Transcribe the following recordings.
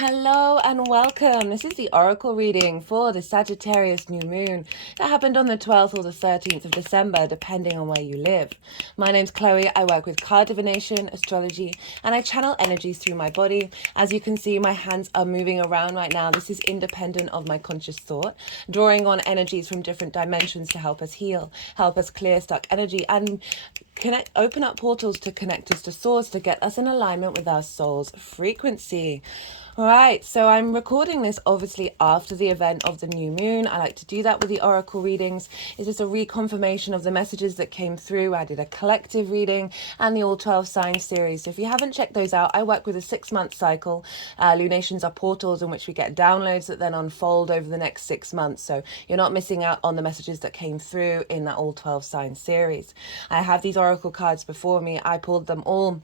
Hello and welcome. This is the Oracle reading for the Sagittarius New Moon that happened on the 12th or the 13th of December, depending on where you live. My name's Chloe. I work with card divination, astrology, and I channel energies through my body. As you can see, my hands are moving around right now. This is independent of my conscious thought, drawing on energies from different dimensions to help us heal, help us clear stuck energy, and open up portals to connect us to source, to get us in alignment with our soul's frequency. Right, so I'm recording this obviously after the event of the new moon. I like to do that with the oracle readings. It's just a reconfirmation of the messages that came through. I did a collective reading and the all 12 sign series. So if you haven't checked those out, I work with a 6-month cycle. Lunations are portals in which we get downloads that then unfold over the next 6 months. So you're not missing out on the messages that came through in that all 12 sign series. I have these oracle cards before me. I pulled them all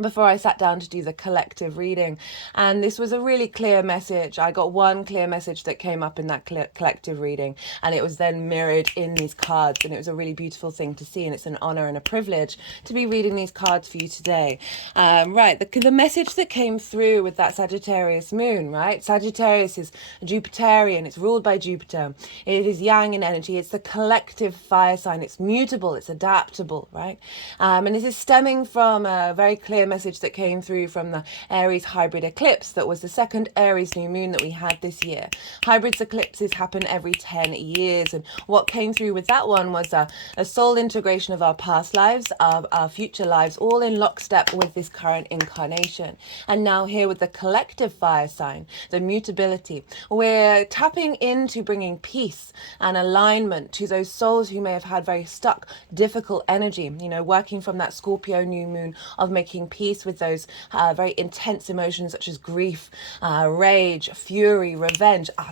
before I sat down to do the collective reading, and this was a really clear message. I got one clear message that came up in that collective reading, and it was then mirrored in these cards, and it was a really beautiful thing to see, and it's an honor and a privilege to be reading these cards for you today. Right, the message that came through with that Sagittarius moon, right? Sagittarius is Jupiterian, it's ruled by Jupiter. It is yang in energy, it's the collective fire sign, it's mutable, it's adaptable, right? And this is stemming from a very clear message that came through from the Aries hybrid eclipse that was the second Aries new moon that we had this year. Hybrids eclipses happen every 10 years, and what came through with that one was a soul integration of our past lives, our future lives, all in lockstep with this current incarnation. And now here with the collective fire sign, the mutability, we're tapping into bringing peace and alignment to those souls who may have had very stuck, difficult energy, working from that Scorpio new moon of making peace with those very intense emotions such as grief, rage, fury, revenge. And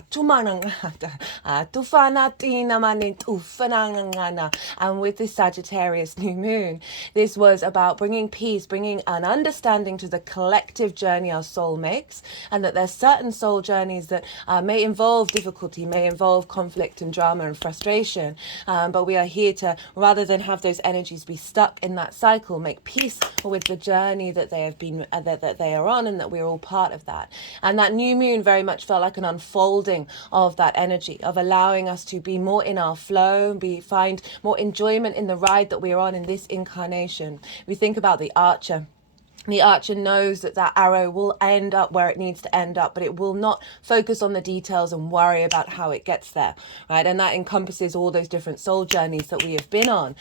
with this Sagittarius new moon, this was about bringing peace, bringing an understanding to the collective journey our soul makes, and that there's certain soul journeys that may involve difficulty, may involve conflict and drama and frustration, but we are here to, rather than have those energies be stuck in that cycle, make peace with the journey that they have been that they are on, and that we're all part of that. And that new moon very much felt like an unfolding of that energy, of allowing us to be more in our flow, find more enjoyment in the ride that we're on in this incarnation. We think about the archer. The archer knows that that arrow will end up where it needs to end up, but it will not focus on the details and worry about how it gets there, right? And that encompasses all those different soul journeys that we have been on.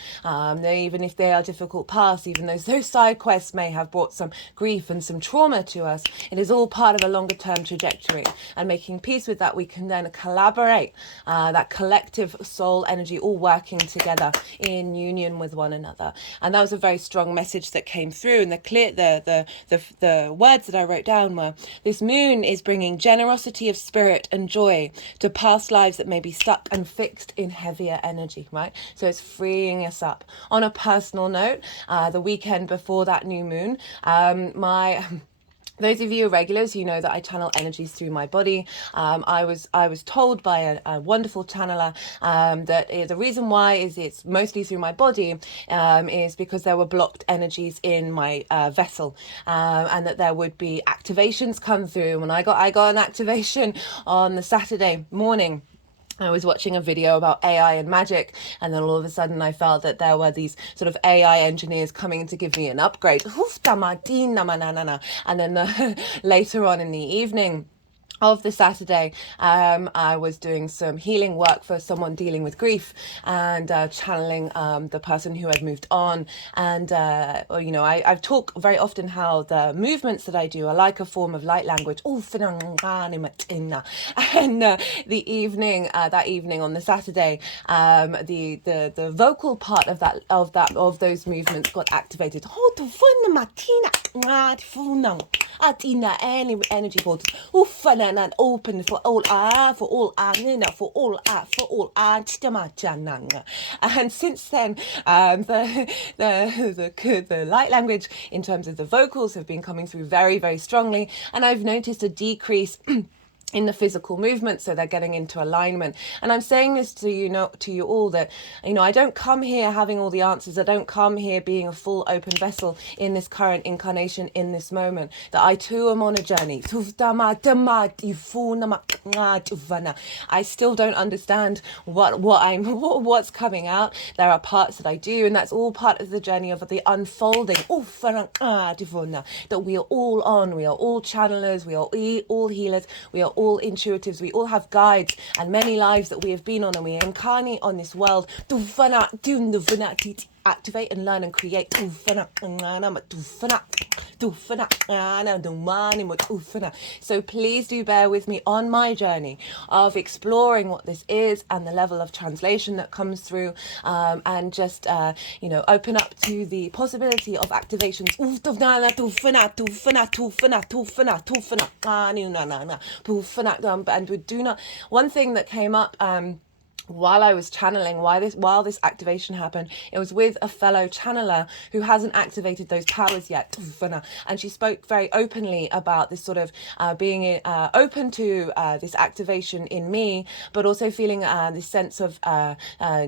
Even if they are difficult paths, even though those side quests may have brought some grief and some trauma to us, it is all part of a longer term trajectory. And making peace with that, we can then collaborate, that collective soul energy, all working together in union with one another. And that was a very strong message that came through. And the words that I wrote down were, this moon is bringing generosity of spirit and joy to past lives that may be stuck and fixed in heavier energy, right? So it's freeing us up. On a personal note, the weekend before that new moon, those of you regulars, you know that I channel energies through my body. I was told by a wonderful channeler that the reason why is it's mostly through my body is because there were blocked energies in my vessel, and that there would be activations come through. And I got an activation on the Saturday morning. I was watching a video about AI and magic, and then all of a sudden I felt that there were these sort of AI engineers coming to give me an upgrade. And then later on in the evening of the Saturday, I was doing some healing work for someone dealing with grief, and channeling the person who had moved on. And I've talked very often how the movements that I do are like a form of light language. And the evening, that evening on the Saturday, the vocal part of those movements got activated. Energy portals and open for all and since then the light language in terms of the vocals have been coming through very, very strongly, and I've noticed a decrease in the physical movement, so they're getting into alignment. And I'm saying this to you all, that I don't come here having all the answers. I don't come here being a full open vessel in this current incarnation, in this moment, that I too am on a journey. I still don't understand what's coming out. There are parts that I do, and that's all part of the journey of the unfolding that we are all on. We are all channelers, we are all healers, we are all intuitives, we all have guides and many lives that we have been on, and we incarnate on this world to activate and learn and create. So please do bear with me on my journey of exploring what this is and the level of translation that comes through, and just open up to the possibility of activations. And we do not. One thing that came up while I was channeling, while this activation happened, it was with a fellow channeler who hasn't activated those powers yet, and she spoke very openly about this sort of being open to this activation in me, but also feeling this sense of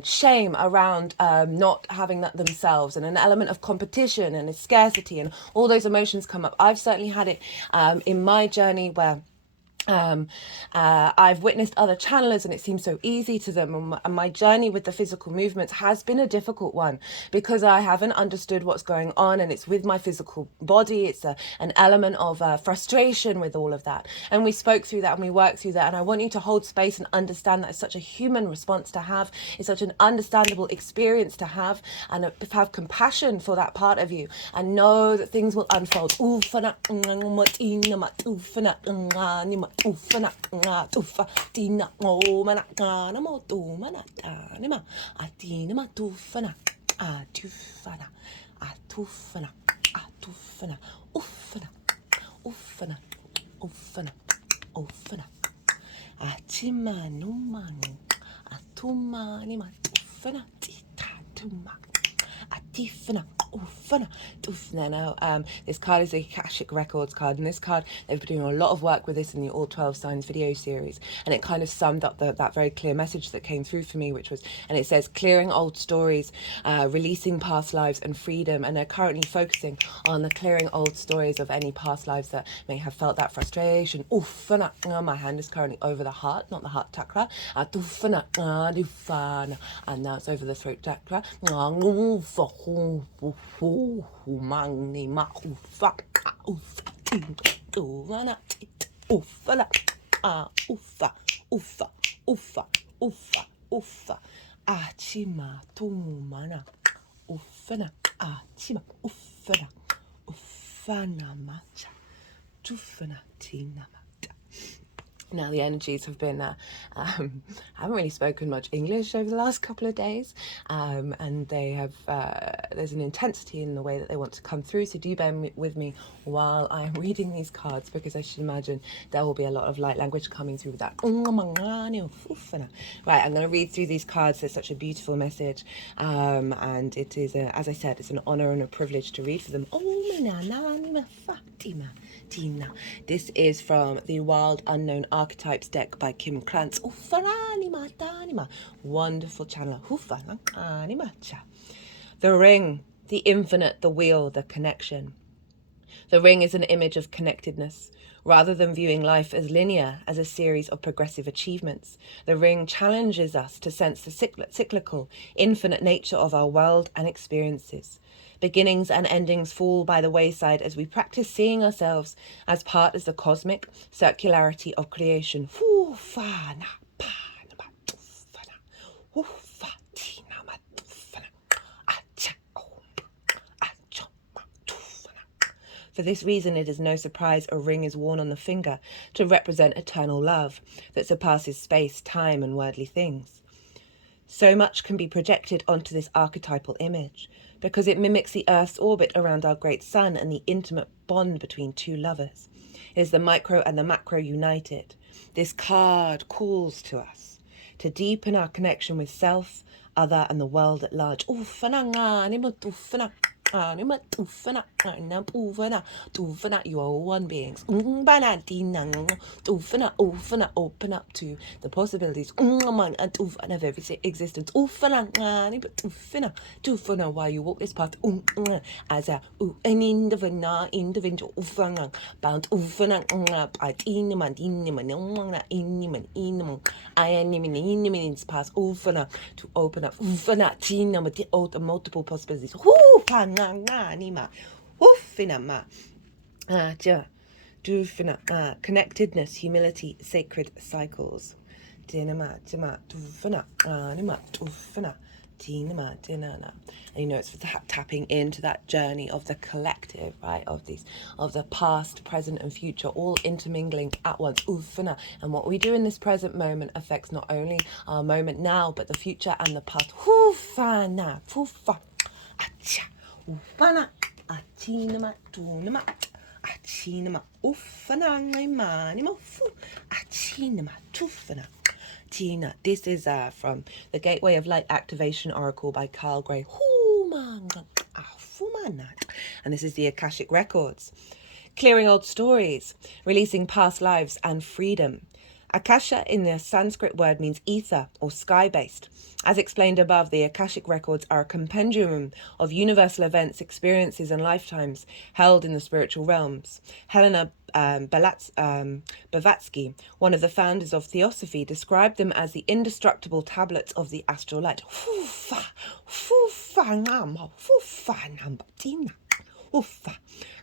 shame around not having that themselves, and an element of competition and a scarcity, and all those emotions come up. I've certainly had it in my journey where I've witnessed other channelers and it seems so easy to them, and my journey with the physical movements has been a difficult one because I haven't understood what's going on, and it's with my physical body. It's an element of frustration with all of that, and we spoke through that and we worked through that, and I want you to hold space and understand that it's such a human response to have. It's such an understandable experience to have, and have compassion for that part of you, and know that things will unfold. Ufana tufa tina mana kana mo tu mana tanima atina ma tufana atufana atufana atufana ufana ufana ufana ufana atima numanu atumani ma tufana titatuma atifana ufana tufana. Now this card is a Akashic Records card, and this card, they've been doing a lot of work with this in the All 12 Signs video series, and it kind of summed up that very clear message that came through for me, which was, and it says, clearing old stories, releasing past lives and freedom. And they're currently focusing on the clearing old stories of any past lives that may have felt that frustration. Ufana. My hand is currently over the heart, not the heart chakra. Tufana, dufana. And now it's over the throat chakra. Mangni ma ufa ufa ufana ufana ufa ufa ufa ufa ufa achima tumana ufana achima ufana ufana macha tufana tina. Now the energies have been, I haven't really spoken much English over the last couple of days, and they have, there's an intensity in the way that they want to come through, so do bear with me while I'm reading these cards, because I should imagine there will be a lot of light language coming through with that. Right, I'm going to read through these cards. There's such a beautiful message, and it is, as I said, it's an honour and a privilege to read for them. This is from the Wild Unknown Archetypes deck by Krans. Wonderful channel. The ring, the infinite, the wheel, the connection. The ring is an image of connectedness. Rather than viewing life as linear, as a series of progressive achievements, the ring challenges us to sense the cyclical, infinite nature of our world and experiences. Beginnings and endings fall by the wayside as we practice seeing ourselves as part of the cosmic circularity of creation. For this reason, it is no surprise a ring is worn on the finger to represent eternal love that surpasses space, time, and worldly things. So much can be projected onto this archetypal image because it mimics the Earth's orbit around our great sun and the intimate bond between two lovers. It is the micro and the macro united. This card calls to us to deepen our connection with self, other, and the world at large. You are all one beings. Open up to the possibilities of every existence. While you walk this path as an individual bound pass to open up the multiple possibilities. Connectedness, humility, sacred cycles. And you know, it's tapping into that journey of the collective, right? Of the past, present, and future, all intermingling at once. And what we do in this present moment affects not only our moment now, but the future and the past. Tina. This is from the Gateway of Light Activation Oracle by Carl Gray. And this is the Akashic Records. Clearing old stories, releasing past lives and freedom. Akasha in the Sanskrit word means ether or sky-based. As explained above, the Akashic Records are a compendium of universal events, experiences, and lifetimes held in the spiritual realms. Helena Blavatsky, one of the founders of Theosophy, described them as the indestructible tablets of the astral light.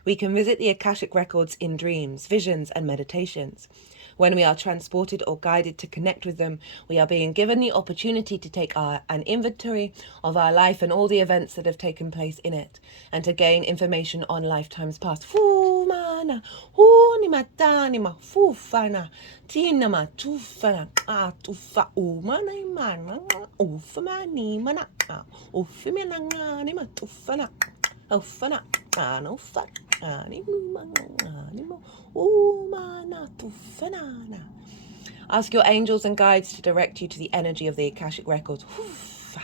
We can visit the Akashic Records in dreams, visions, and meditations. When we are transported or guided to connect with them, we are being given the opportunity to take an inventory of our life and all the events that have taken place in it, and to gain information on lifetimes past. Ask your angels and guides to direct you to the energy of the Akashic Records. If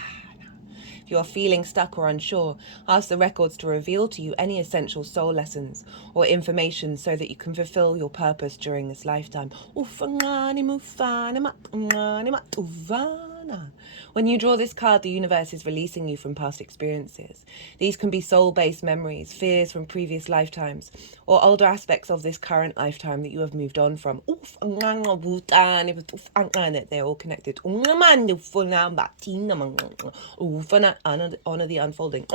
you are feeling stuck or unsure, ask the records to reveal to you any essential soul lessons or information so that you can fulfill your purpose during this lifetime. When you draw this card, the universe is releasing you from past experiences. These can be soul-based memories, fears from previous lifetimes, or older aspects of this current lifetime that you have moved on from. They're all connected. Honor the unfolding.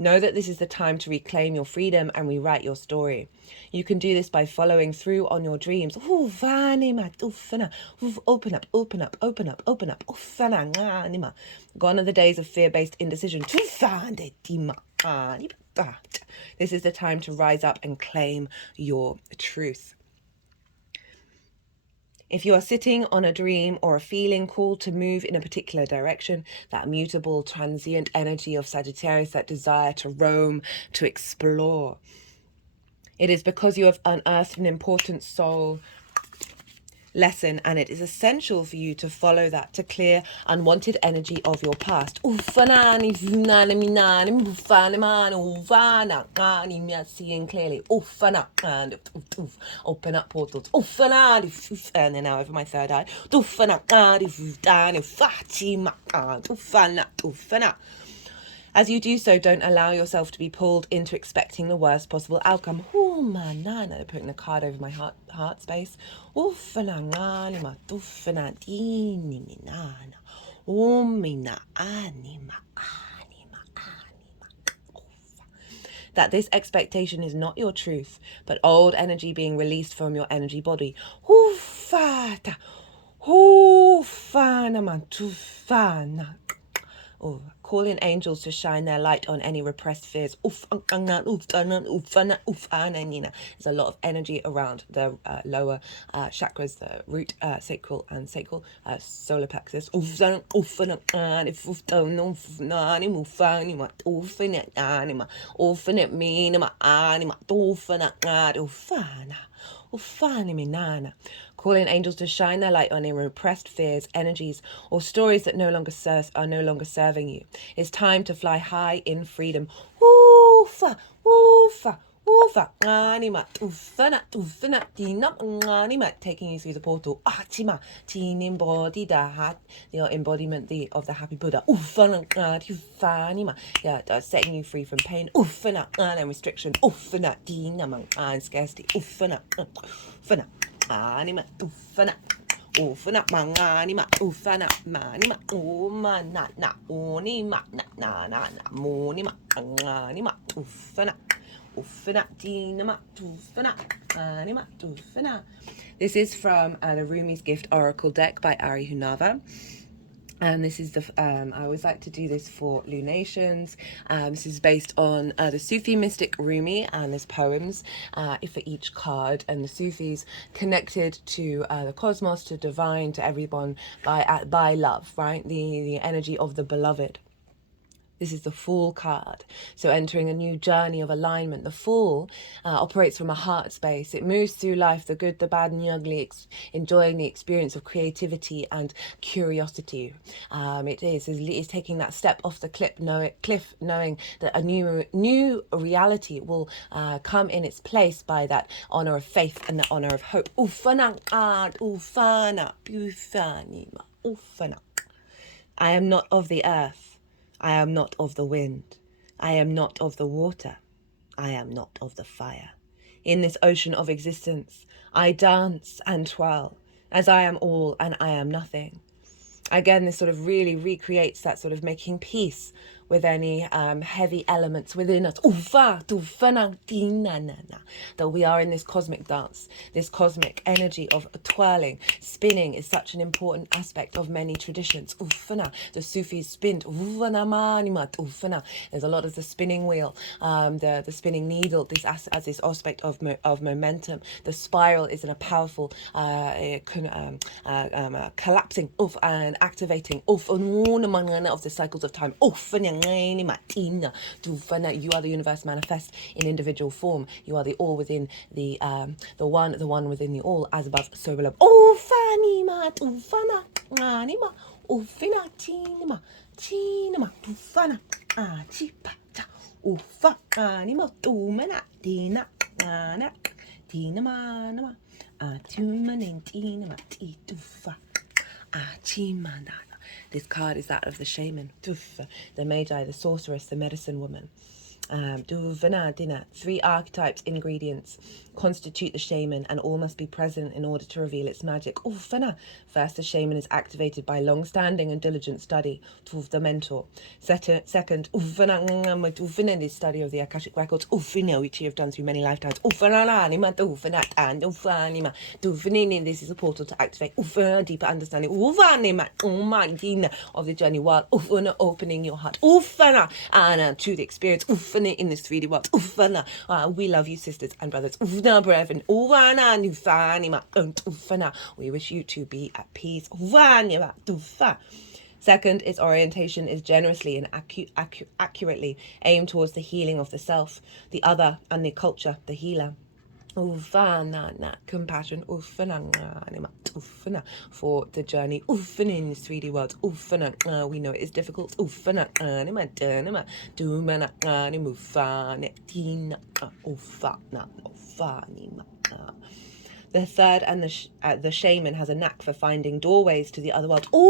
Know that this is the time to reclaim your freedom and rewrite your story. You can do this by following through on your dreams. Open up. Gone are the days of fear-based indecision. This is the time to rise up and claim your truth. If you are sitting on a dream or a feeling called to move in a particular direction, that mutable, transient energy of Sagittarius, that desire to roam, to explore, it is because you have unearthed an important soul lesson, and it is essential for you to follow that, to clear unwanted energy of your past. Seeing clearly. Open up portals. And then now over my third eye. As you do so, don't allow yourself to be pulled into expecting the worst possible outcome. They're putting the card over my heart space. That this expectation is not your truth, but old energy being released from your energy body. Call in angels to shine their light on any repressed fears. There's a lot of energy around the lower chakras, the root, sacral, and sacral, solar plexus. calling angels to shine their light on any repressed fears, energies, or stories that are no longer serving you. It's time to fly high in freedom. Oofa, oofa, oofa, anima, ufana, ufana, dinam, anima, taking you through the portal. Achima, teen embody the embodiment of the happy Buddha. Ufana, ufanima, yeah, setting you free from pain. Ufana, and restriction. Ufana, dinam, and scarcity. Ufana, ufana, anima, ufana. Ufana manganima, ufana manima, umana na unima na monima, anganima, ufana, ufana, dinama, ufana, anima, ufana. This is from the Rumi's Gift Oracle deck by Ari Hunava. And this is I always like to do this for lunations. This is based on the Sufi mystic Rumi, and there's poems for each card. And the Sufis connected to the cosmos, to divine, to everyone by love, right? The energy of the beloved. This is the Fool card. So entering a new journey of alignment. The Fool operates from a heart space. It moves through life, the good, the bad, and the ugly, enjoying the experience of creativity and curiosity. It's taking that step off the cliff, knowing that a new reality will come in its place by that honor of faith and the honor of hope. Ufana, ufana, ufanima, ufana. I am not of the earth. I am not of the wind. I am not of the water. I am not of the fire. In this ocean of existence, I dance and twirl, as I am all and I am nothing. Again, this sort of really recreates that sort of making peace with any heavy elements within us. That we are in this cosmic dance, this cosmic energy of twirling. Spinning is such an important aspect of many traditions. The Sufis spin. There's a lot of the spinning wheel, the spinning needle, this as this aspect of momentum. The spiral is in a powerful collapsing and activating of the cycles of time. You are the universe manifest in individual form. You are the all within the one within the all, as above, so below. Ufanima, ufana, anima, ufina, tinima, tinima, ufana, chipa, ufa, anima, tumana, dina, ana, tinama, nama, tumanin, tinama, titufa, chimana. This card is that of the shaman, the magi, the sorceress, the medicine woman. Dinah. 3 archetypes, ingredients constitute the shaman, and all must be present in order to reveal its magic. First, the shaman is activated by long-standing and diligent study, the mentor. Second, the study of the Akashic records, which you have done through many lifetimes. This is a portal to activate deeper understanding of the journey, while opening your heart to the experience in this 3D world. We love you, sisters and brothers. We wish you to be at peace. Second, its orientation is generously and accurately aimed towards the healing of the self, the other, and the culture, the healer. Compassion for the journey in this 3D world. We know it is difficult. The third and the shaman has a knack for finding doorways to the other world. There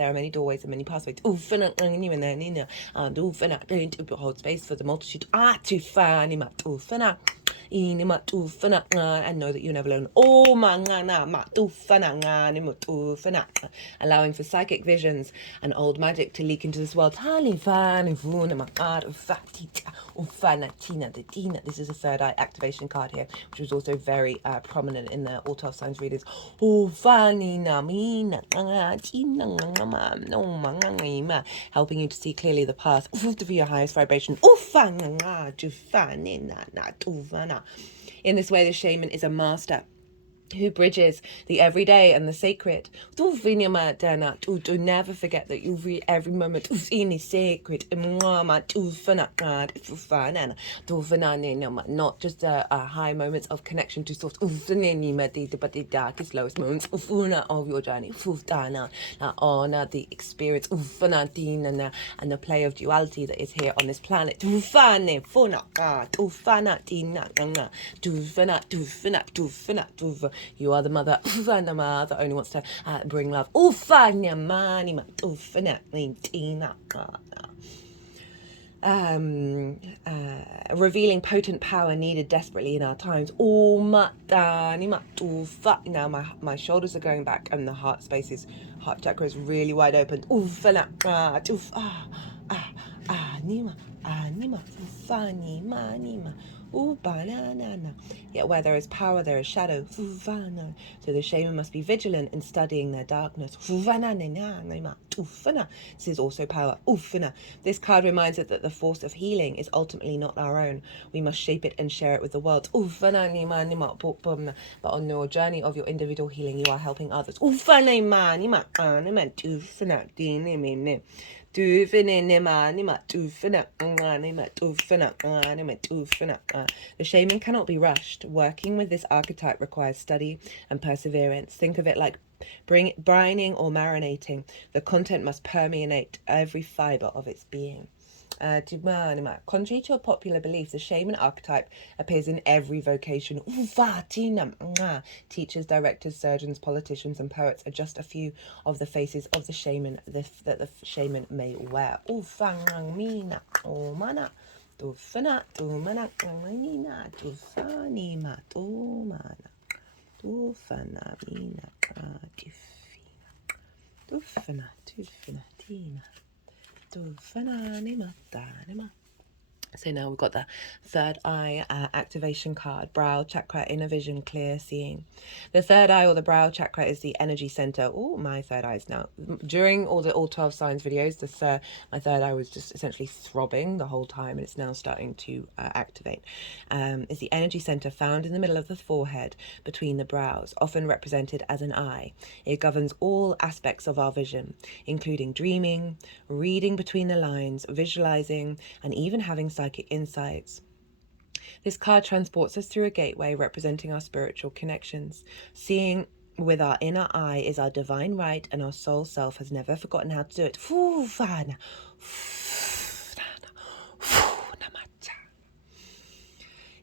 are many doorways and many pathways. Hold space for the multitude. And know that you're never alone. Allowing for psychic visions and old magic to leak into this world. This is a third eye activation card here, which was also very prominent in the all 12 signs readers. Helping you to see clearly the path to your highest vibration. In this way, the shaman is a master who bridges the everyday and the sacred. Do never forget that you read every moment is sacred. Not just a high moments of connection to source, but the darkest, lowest moments of your journey. Honor the experience and the play of duality that is here on this planet. You are the mother and the mother that only wants to bring love. Revealing potent power needed desperately in our times. Now my shoulders are going back and the heart chakra is really wide open. Yet where there is power, there is shadow. So the shaman must be vigilant in studying their darkness. This is also power. This card reminds us that the force of healing is ultimately not our own. We must shape it and share it with the world. But on your journey of your individual healing, you are helping others. The shaman cannot be rushed. Working with this archetype requires study and perseverance. Think of it like brining or marinating. The content must permeate every fiber of its being. Contrary to a popular belief, the shaman archetype appears in every vocation. Teachers, directors, surgeons, politicians, and poets are just a few of the faces of the shaman that the shaman may wear. So now we've got the third eye activation card, brow chakra, inner vision, clear seeing. The third eye or the brow chakra is the energy center. Oh, my third eye is now. During all 12 signs videos, my third eye was just essentially throbbing the whole time, and it's now starting to activate. It's the energy center found in the middle of the forehead between the brows, often represented as an eye. It governs all aspects of our vision, including dreaming, reading between the lines, visualizing, and even having psychic insights. This card transports us through a gateway representing our spiritual connections. Seeing with our inner eye is our divine right, and our soul self has never forgotten how to do it.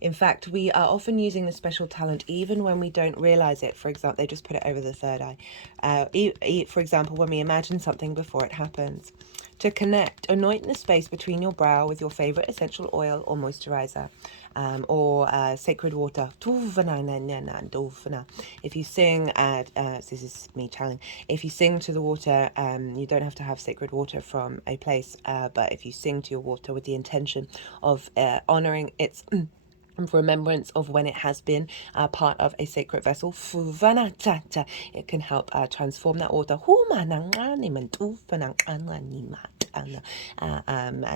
In fact, we are often using this special talent even when we don't realize it. For example, they just put it over the third eye. For example, when we imagine something before it happens. To connect, anoint the space between your brow with your favorite essential oil or moisturizer, or sacred water. If you sing, this is me channeling. If you sing to the water, you don't have to have sacred water from a place, but if you sing to your water with the intention of honoring its remembrance of when it has been part of a sacred vessel, it can help transform that water, and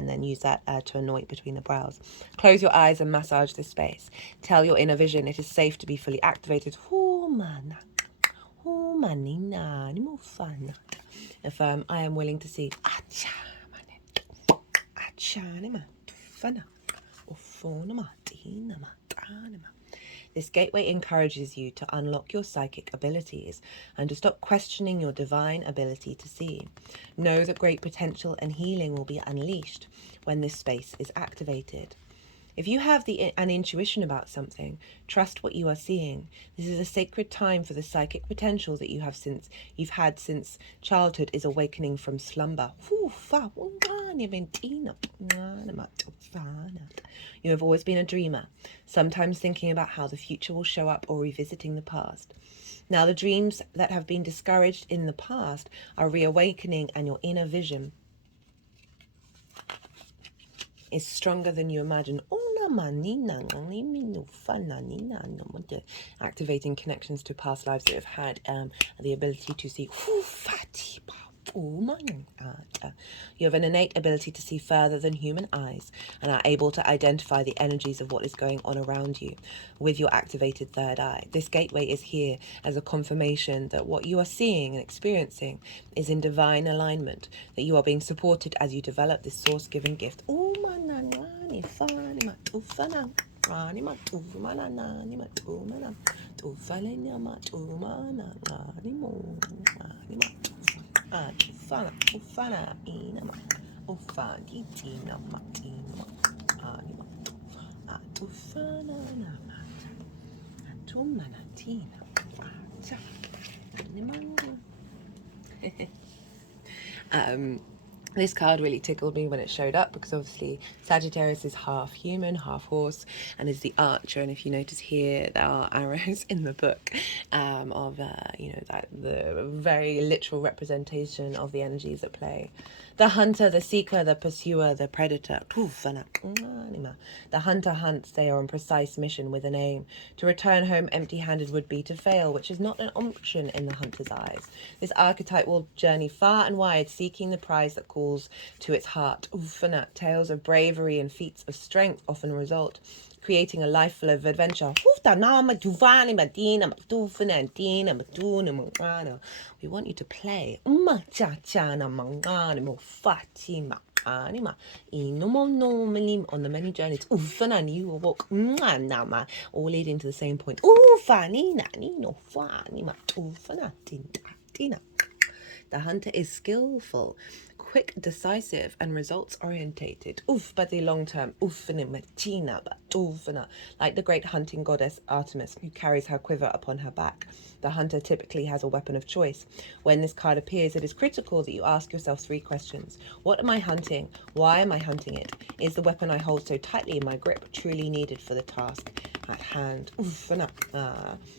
then use that to anoint between the brows. Close your eyes and massage this space. Tell your inner vision it is safe to be fully activated. Affirm, I am willing to see. This gateway encourages you to unlock your psychic abilities and to stop questioning your divine ability to see. Know that great potential and healing will be unleashed when this space is activated. If you have an intuition about something, trust what you are seeing. This is a sacred time for the psychic potential that you've had since childhood is awakening from slumber. You have always been a dreamer, sometimes thinking about how the future will show up or revisiting the past. Now the dreams that have been discouraged in the past are reawakening, and your inner vision is stronger than you imagine. Activating connections to past lives that have had the ability to see. You have an innate ability to see further than human eyes and are able to identify the energies of what is going on around you with your activated third eye. This gateway is here as a confirmation that what you are seeing and experiencing is in divine alignment, that you are being supported as you develop this source-given gift. This card really tickled me when it showed up because obviously Sagittarius is half human, half horse, and is the archer. And if you notice here, there are arrows in the book of, that the very literal representation of the energies at play. The hunter, the seeker, the pursuer, the predator. The hunter hunts, they are on precise mission with an aim. To return home empty-handed would be to fail, which is not an option in the hunter's eyes. This archetype will journey far and wide, seeking the prize that calls to its heart. Tales of bravery and feats of strength often result, creating a life full of adventure. We want you to play on the many journeys. And you will walk all leading to the same point. The hunter is skillful, quick, decisive, and results orientated. But the long term. Like the great hunting goddess Artemis, who carries her quiver upon her back. The hunter typically has a weapon of choice. When this card appears, it is critical that you ask yourself 3 questions. What am I hunting? Why am I hunting it? Is the weapon I hold so tightly in my grip truly needed for the task at hand?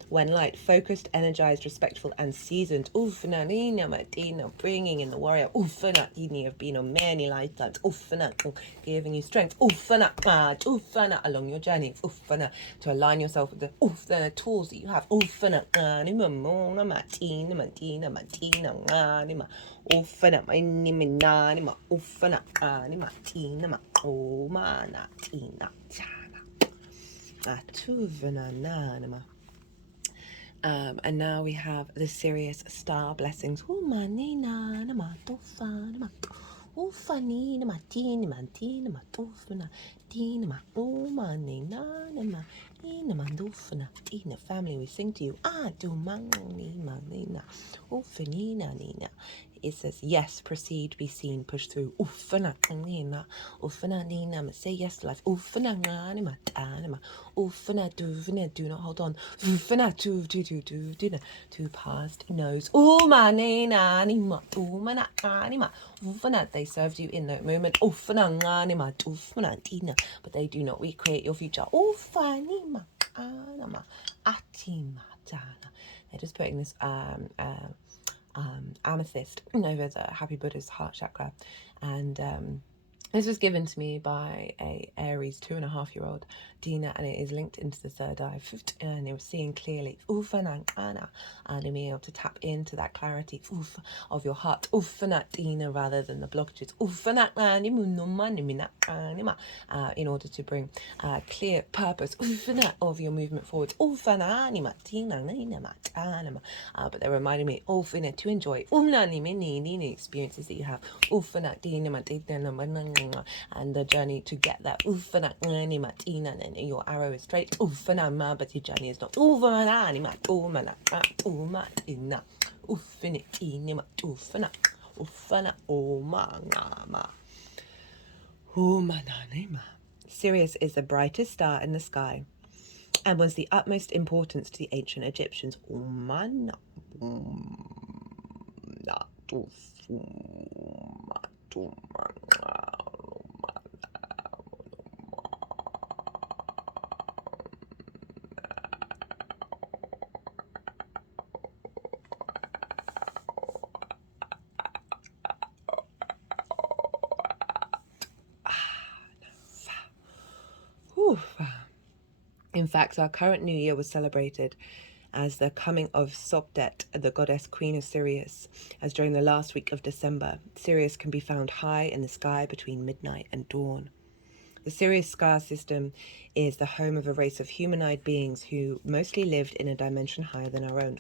When light, focused, energized, respectful, and seasoned. Bringing in the warrior. You have been on many lifetimes. Giving you strength. Along your journey. To align yourself with the tools that you have. And now we have the Sirius star blessings. Family, we sing to you. It says, yes, proceed, be seen, push through. Say yes to life. Do not hold on. To past no's. They served you in that moment. But they do not recreate your future. They're just putting this amethyst over the Happy Buddha's heart chakra, and this was given to me by a Aries 2.5-year-old, Dinah, and it is linked into the third eye, and it was seeing clearly, and being able to tap into that clarity of your heart, Dinah, rather than the blockages, in order to bring clear purpose of your movement forwards. But they reminded me to enjoy experiences that you have, and the journey to get that. And your arrow is straight, but your journey is not. Sirius is the brightest star in the sky and was the utmost importance to the ancient Egyptians. In fact, our current new year was celebrated as the coming of Sobdet, the goddess queen of Sirius, as during the last week of December, Sirius can be found high in the sky between midnight and dawn. The Sirius star system is the home of a race of humanoid beings who mostly lived in a dimension higher than our own.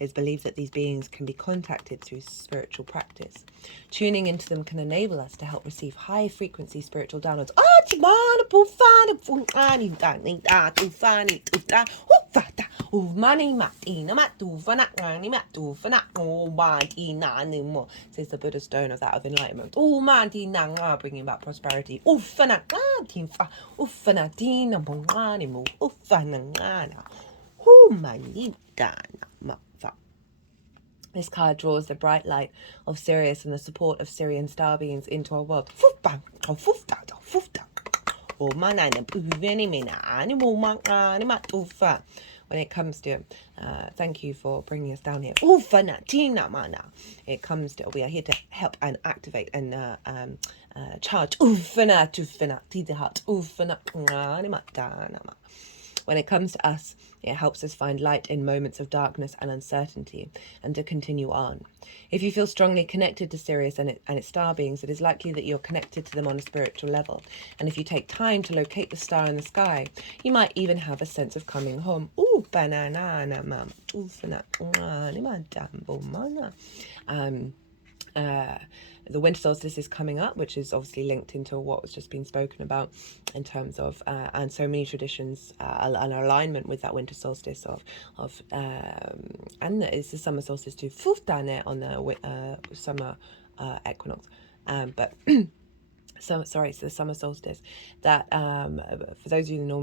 It is believed that these beings can be contacted through spiritual practice. Tuning into them can enable us to help receive high-frequency spiritual downloads. Says the Buddha stone of that of enlightenment. Bringing about prosperity. This card draws the bright light of Sirius and the support of Syrian star beings into our world. When it comes to, thank you for bringing us down here. It comes to, we are here to help and activate and charge. When it comes to us, it helps us find light in moments of darkness and uncertainty and to continue on. If you feel strongly connected to Sirius and its star beings, it is likely that you're connected to them on a spiritual level. And if you take time to locate the star in the sky, you might even have a sense of coming home. The winter solstice is coming up, which is obviously linked into what was just been spoken about in terms of, and so many traditions, an alignment with that winter solstice and it's the summer solstice too, on the summer equinox, but so sorry, it's the summer solstice that for those of you in the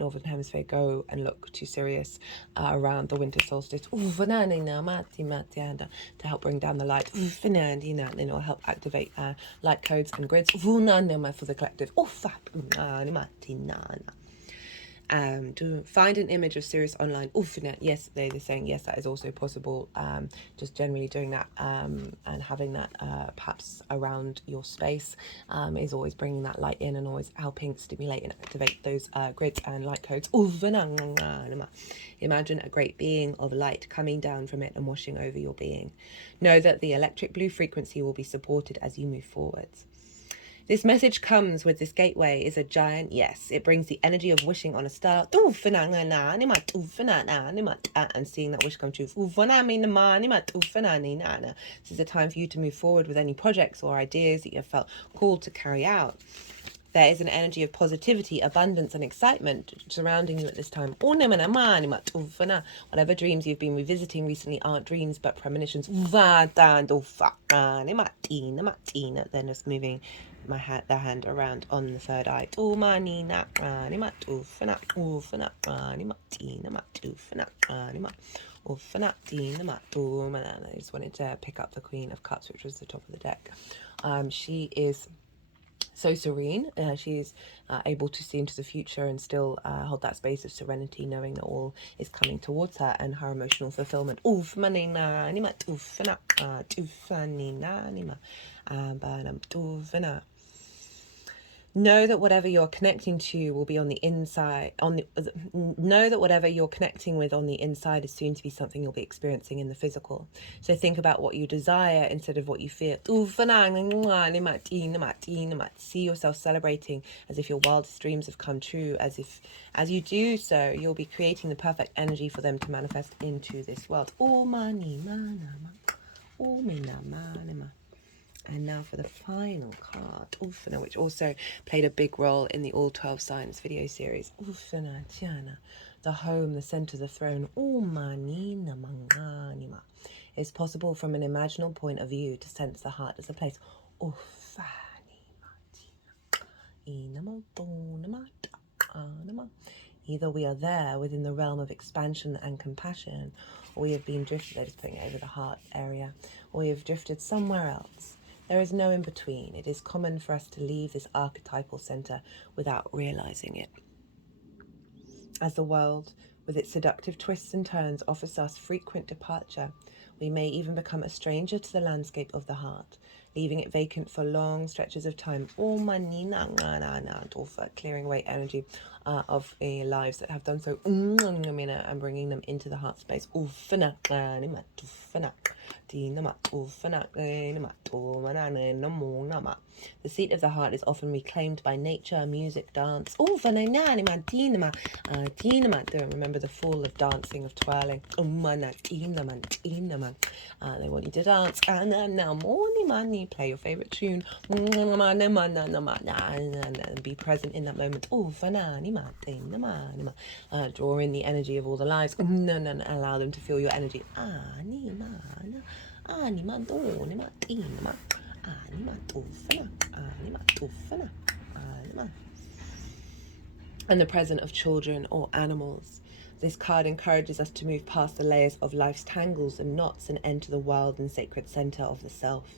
northern hemisphere, go and look to Sirius around the winter solstice to help bring down the light, and it will help activate light codes and grids for the collective. To find an image of Sirius online. Yes, they're saying yes, that is also possible. Just generally doing that and having that perhaps around your space is always bringing that light in and always helping stimulate and activate those grids and light codes. Imagine a great being of light coming down from it and washing over your being. Know that the electric blue frequency will be supported as you move forwards. This message comes with this gateway is a giant yes. It brings the energy of wishing on a star and seeing that wish come true. This is a time for you to move forward with any projects or ideas that you have felt called to carry out. There is an energy of positivity, abundance, and excitement surrounding you at this time. Whatever dreams you've been revisiting recently aren't dreams but premonitions. Then just moving the hand around on the third eye. I just wanted to pick up the Queen of Cups, which was the top of the deck. She is so serene. She's able to see into the future and still hold that space of serenity, knowing that all is coming towards her and her emotional fulfillment. Know that whatever you're connecting to will be on the inside. Know that whatever you're connecting with on the inside is soon to be something you'll be experiencing in the physical. So think about what you desire instead of what you feel. See yourself celebrating as if your wildest dreams have come true. As you do so, you'll be creating the perfect energy for them to manifest into this world. And now for the final card, which also played a big role in the All 12 Signs video series. The home, the center, the throne. It's possible from an imaginal point of view to sense the heart as a place. Either we are there within the realm of expansion and compassion, or we have been drifted, they're just putting it over the heart area, or we have drifted somewhere else. There is no in between. It is common for us to leave this archetypal center without realizing it. As the world, with its seductive twists and turns, offers us frequent departure, we may even become a stranger to the landscape of the heart, leaving it vacant for long stretches of time. Clearing away energy. of lives that have done so. I'm bringing them into the heart space. The seat of the heart is often reclaimed by nature, music, dance. Remember the fall of dancing, of twirling. They want you to dance. Play your favorite tune. And be present in that moment. Draw in the energy of all the lives. Allow them to feel your energy. And the presence of children or animals. This card encourages us to move past the layers of life's tangles and knots and enter the wild and sacred center of the self.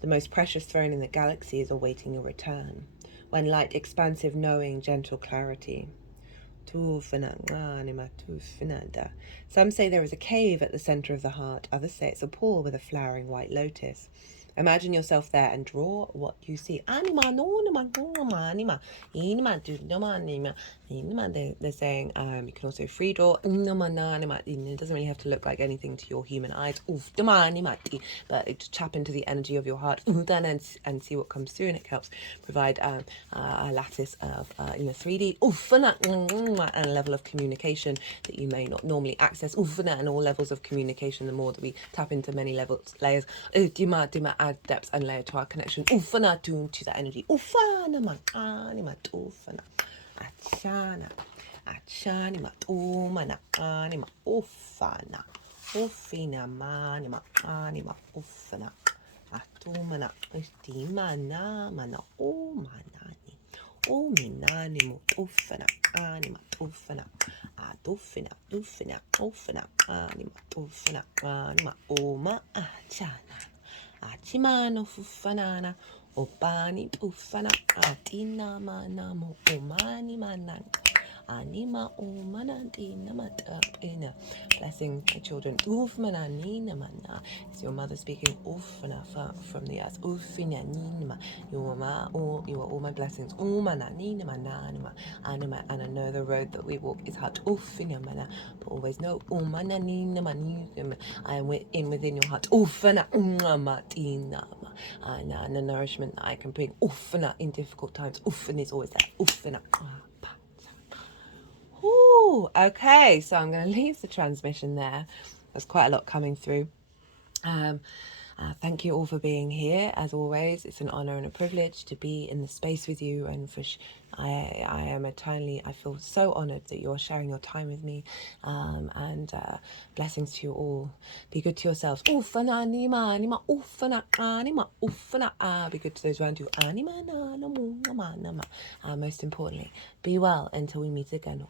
The most precious throne in the galaxy is awaiting your return. When light, expansive, knowing, gentle clarity. Some say there is a cave at the center of the heart. Others say it's a pool with a flowering white lotus. Imagine yourself there and draw what you see. They're saying you can also free draw. It doesn't really have to look like anything to your human eyes. But tap into the energy of your heart and see what comes through, and it helps provide a lattice of 3D and a level of communication that you may not normally access. And all levels of communication, the more that we tap into many layers, add depth and layer to our connection. To that energy. Achanima umana anima ufana ufina manima anima ufana atumana istimana mana umanani uminani ufana anima ufana adufina ufana anima ufana anima uma achana achimano fufanana opani ufana atina manamo umani manan anima umanantina matapina. Blessing my children. Ufmananina mana. It's your mother speaking. Ufana from the earth. Ufinanima. You are all my blessings. Umananina mananima anima. And I know the road that we walk is hard. Ufinamana. But always know umananina manim. I am within your heart. Ufana matina. And the nourishment that I can bring. Ufana in difficult times. Ufana is always there. Ufana. Ooh, okay, so I'm going to leave the transmission there. There's quite a lot coming through. Thank you all for being here. As always, it's an honor and a privilege to be in the space with you, and I feel so honored that you're sharing your time with me, and blessings to you all. Be good to yourselves. Be good to those around you. Most importantly, be well until we meet again.